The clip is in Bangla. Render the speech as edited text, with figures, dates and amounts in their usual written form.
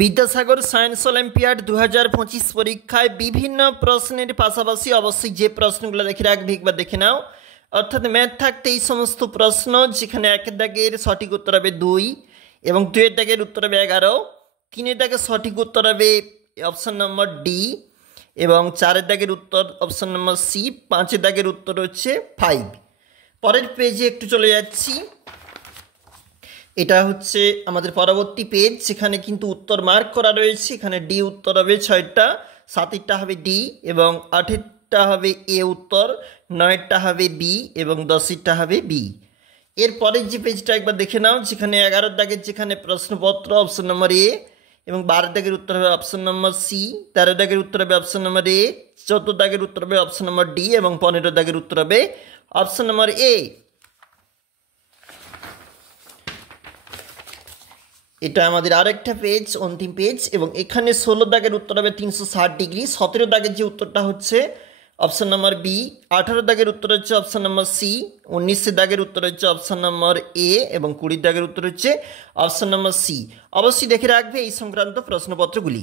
বিদ্যাসাগর সায়েন্স অলিম্পিয়াড 2025 পরীক্ষায় বিভিন্ন প্রশ্নের পাশাপাশি অবশ্যই যে প্রশ্নগুলো দেখে রাখবে একবার দেখে নাও। অর্থাৎ ম্যাথ থাকতে এই সমস্ত প্রশ্ন যেখানে একের দাগের সঠিক উত্তর হবে 2 এবং 2 এর দাগের উত্তর হবে 11, 3 এর দাগের সঠিক উত্তর হবে অপশন নম্বর ডি এবং 4 এর দাগের উত্তর অপশন নম্বর সি, 5 এর দাগের উত্তর হচ্ছে 5। পরের পেজে একটু চলে যাচ্ছি। এটা হচ্ছে আমাদের পরবর্তী পেজ, যেখানে কিন্তু উত্তর মার্ক করা রয়েছে। এখানে ডি উত্তর হবে 6টা, 7টা হবে ডি এবং 8টা হবে এ উত্তর, 9টা হবে বি এবং 10টা হবে বি। এরপরের যে পেজটা একবার দেখে নাও, যেখানে 11 দাগের যেখানে প্রশ্নপত্র অপশন নম্বর এ এবং 12 দাগের উত্তর হবে অপশন নম্বর সি, 13 দাগের উত্তর হবে অপশন নম্বর এ, 14 দাগের উত্তর হবে অপশন নম্বর ডি এবং 15 দাগের উত্তর হবে অপশন নম্বর এ। এটা আমাদের আরেকটা পেজ, অন্তিম পেজ, এবং এখানে 16 দাগের উত্তর হবে 360 ডিগ্রি, 17 দাগের যে উত্তরটা হচ্ছে অপশন নম্বর বি, 18 দাগের উত্তর হচ্ছে অপশন নম্বর সি, 19 দাগের উত্তর হচ্ছে অপশন নম্বর এ এবং 20 দাগের উত্তর হচ্ছে অপশন নম্বর সি। অবশ্যই দেখে রাখবে এই সংক্রান্ত প্রশ্নপত্রগুলি।